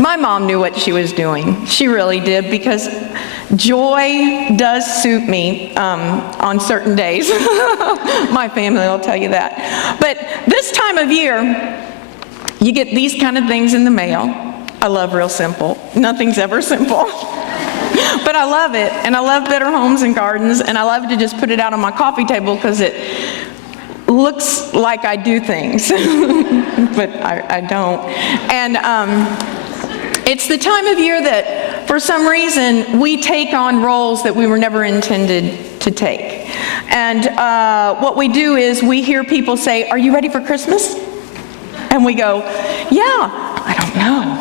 My mom knew what she was doing. She really did, because joy does suit me on certain days. My family will tell you that. But this time of year, you get these kind of things in the mail. I love real simple. Nothing's ever simple. But I love it, and I love Better Homes and Gardens, and I love to just put it out on my coffee table because it looks like I do things, but I don't. And it's the time of year that, for some reason, we take on roles that we were never intended to take. And what we do is we hear people say, "Are you ready for Christmas?" And we go, "Yeah, I don't know.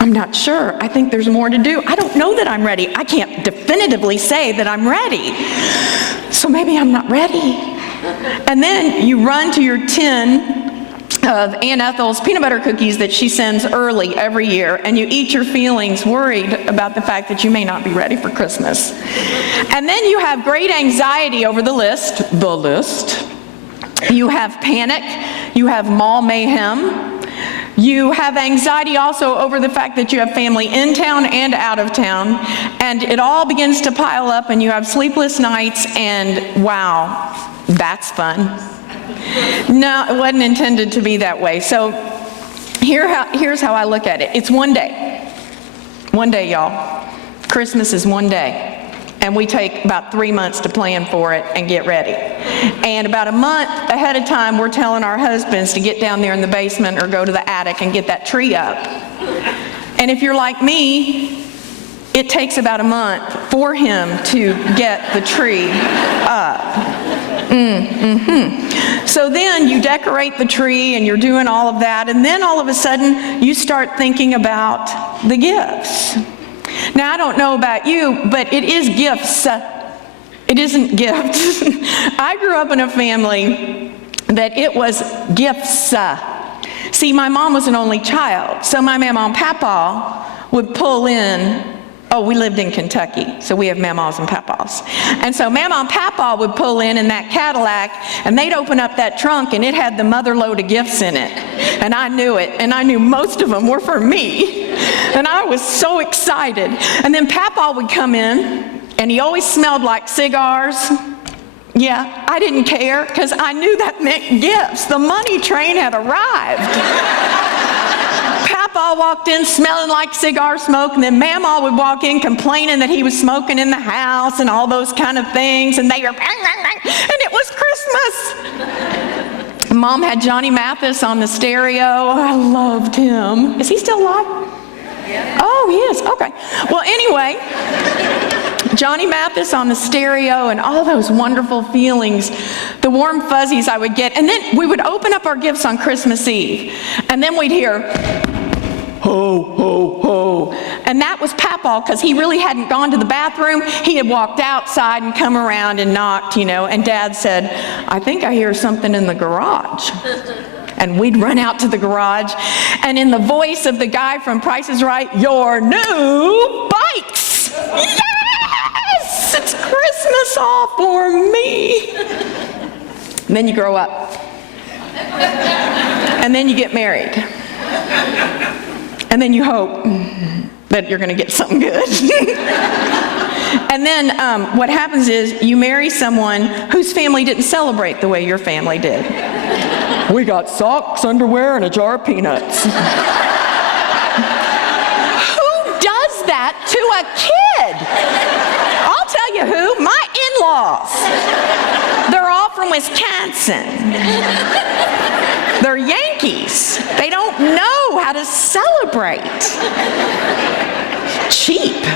I'm not sure. I think there's more to do. I don't know that I'm ready. I can't definitively say that I'm ready. So maybe I'm not ready." And then you run to your tin of Aunt Ethel's peanut butter cookies that she sends Earle every year, and you eat your feelings worried about the fact that you may not be ready for Christmas. And then you have great anxiety over the list. You have panic. You have mall mayhem. You have anxiety also over the fact that you have family in town and out of town, and it all begins to pile up, and you have sleepless nights, and wow, that's fun. No, it wasn't intended to be that way. So here's how I look at it. It's one day. One day, y'all. Christmas is one day. And we take about 3 months to plan for it and get ready. And about a month ahead of time, we're telling our husbands to get down there in the basement or go to the attic and get that tree up. And if you're like me, it takes about a month for him to get the tree up. So then you decorate the tree and you're doing all of that, and then all of a sudden you start thinking about the gifts. Now, I don't know about you, but it is gifts. It isn't gifts. I grew up in a family that it was gifts. See, my mom was an only child, so my mama and papa would pull in. Oh, we lived in Kentucky, so we have mamas and papas. And so mama and papa would pull in that Cadillac, and they'd open up that trunk, and it had the mother load of gifts in it. And I knew it, and I knew most of them were for me. And I was so excited. And then papa would come in, and he always smelled like cigars. Yeah, I didn't care, because I knew that meant gifts. The money train had arrived. Papa walked in smelling like cigar smoke, and then Mama would walk in complaining that he was smoking in the house and all those kind of things, and they were, and it was Christmas. Mom had Johnny Mathis on the stereo. I loved him. Is he still alive? Yeah. Oh, he is. Okay. Well, anyway, Johnny Mathis on the stereo and all those wonderful feelings, the warm fuzzies I would get. And then we would open up our gifts on Christmas Eve, and then we'd hear, "Ho, ho, ho." And that was Papa, because he really hadn't gone to the bathroom. He had walked outside and come around and knocked, and Dad said, "I think I hear something in the garage." And we'd run out to the garage, and in the voice of the guy from Price is Right, "Your new bikes." Yes! It's Christmas all for me. And then you grow up. And then you get married. And then you hope that you're going to get something good. And then what happens is you marry someone whose family didn't celebrate the way your family did. "We got socks, underwear, and a jar of peanuts." Who does that to a kid? I'll tell you who. My in-laws. They're all from Wisconsin. They're Yankees. They don't know how to celebrate. Cheap.